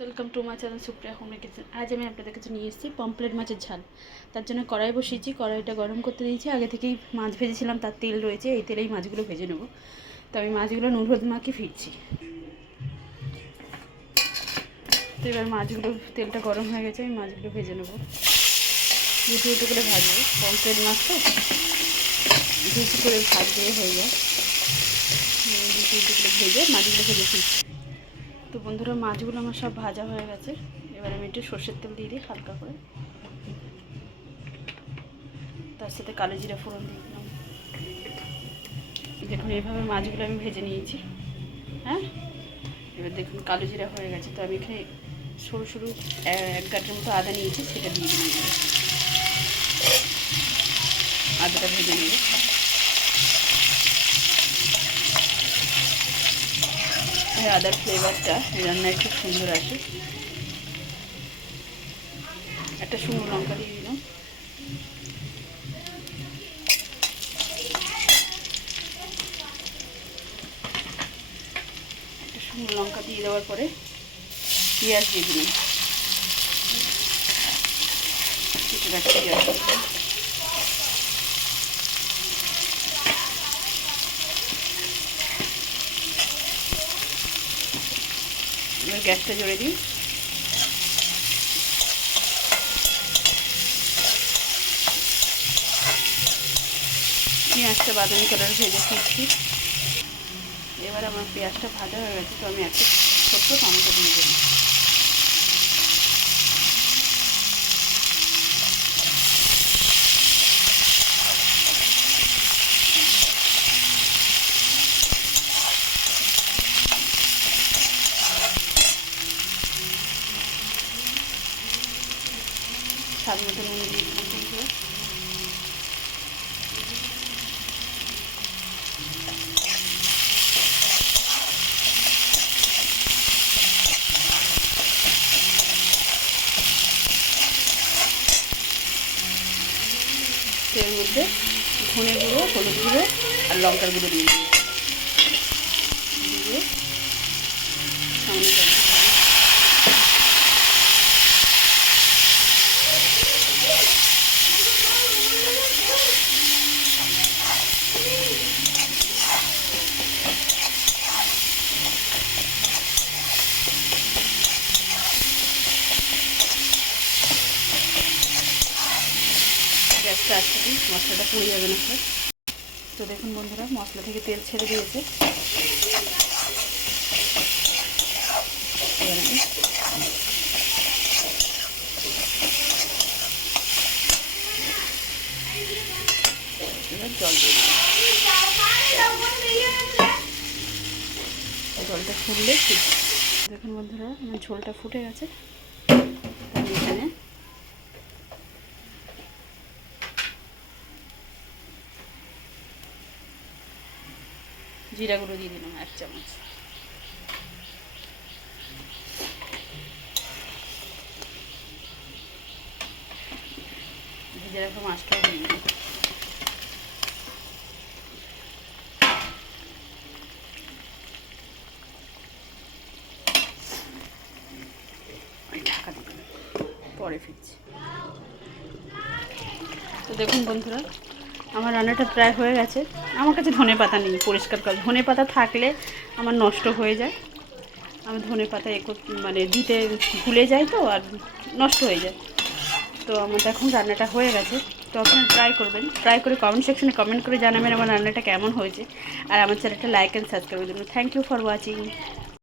Welcome to my channel Supriya home kitchen. আজ আমি আপনাদের কাছে নিয়ে এসেছি পমফ্রেট মাছের ঝাল। তার জন্য কড়াই বসিয়েছি, কড়াইটা গরম করতে দিয়েছি। আগে থেকেই মাছ ভেজেছিলাম, তার তেল রয়েছে, এই তেলেই মাছগুলো ভেজে নেব। তো আমি মাছগুলো নুন হলুদ মাখিয়ে ফিরছি। তো এবার মাছগুলো, তেলটা গরম হয়ে গেছে, আমি মাছগুলো ভেজে নেব। দুটো দুটো করে ভাজবো, পমফ্রেট মাছ তো বেশি করে ভাজলে হয়ে যায়। দুটো দুটো করে ভেজে মাছগুলো ভেজে ফিরছি। তো বন্ধুরা, মাছগুলো আমার সব ভাজা হয়ে গেছে। এবার আমি একটু সর্ষের তেল দিয়ে দিই হালকা করে, তার সাথে কালো জিরা ফোড়ন দিয়ে দিলাম। দেখুন এইভাবে মাছগুলো আমি ভেজে নিয়েছি। হ্যাঁ, এবার দেখুন কালো জিরা হয়ে গেছে। তো আমি এখানে সরু সরু এক গাঁটের মতো আদা নিয়েছি, সেটা দিয়ে দিলাম। আদাটা ভেজে নেব। আদার ফ্লেভারটা রান্নায় খুব সুন্দর আসে। একটা শুকনো লঙ্কা দিয়ে দিলাম। একটা শুকনো লঙ্কা দিয়ে দেওয়ার পরে পেঁয়াজ দিয়ে দিলাম। পেঁয়াজ এবার গ্যাসটা জোরে দিই। পেঁয়াজটা বাদামি কালার ভেজে ফিরছি। এবার আমার পেঁয়াজটা ভাজা হয়ে গেছে, তো আমি একটা ছোট্ট টমেটো দিয়ে দেবো। স্বাদ মতো নুন দিয়ে দিলাম। এর মধ্যে ধনে গুঁড়ো, হলুদ গুঁড়ো আর লঙ্কার গুঁড়ো দিয়ে দিই। দিয়ে সামনে গ্যাসটা আসতে দিই, মশলাটা পুড়ে যাবে না স্যার। তো দেখুন বন্ধুরা, মশলা থেকে তেল ছেড়ে দিয়েছে। এবার জল দিয়ে দিই। জলটা ফুটলে ঠিক। দেখুন বন্ধুরা, আমার ঝোলটা ফুটে গেছে। আমি এখানে জিরা গুঁড়ো দিয়ে দিলাম 1 চামচ। ভেজে রাখা মাছটাও দিয়ে দিলাম। ঢাকা দিলাম, পরে ফিরছি। তো দেখুন বন্ধুরা, আমার রান্নাটা প্রায় হয়ে গেছে। আমার কাছে ধনে পাতা নেই পরিষ্কার করে। ধনে পাতা থাকলে আমার নষ্ট হয়ে যায়। আমি ধনে পাতা মানে দিতে ভুলে যাই, তো আর নষ্ট হয়ে যায়। তো আমার এখন রান্নাটা হয়ে গেছে। তো আপনারা ট্রাই করবেন, ট্রাই করে কমেন্ট সেকশনে কমেন্ট করে জানাবেন আমার রান্নাটা কেমন হয়েছে। আর আমার চ্যানেলটা লাইক অ্যান্ড সাবস্ক্রাইবের জন্য থ্যাংক ইউ ফর ওয়াচিং।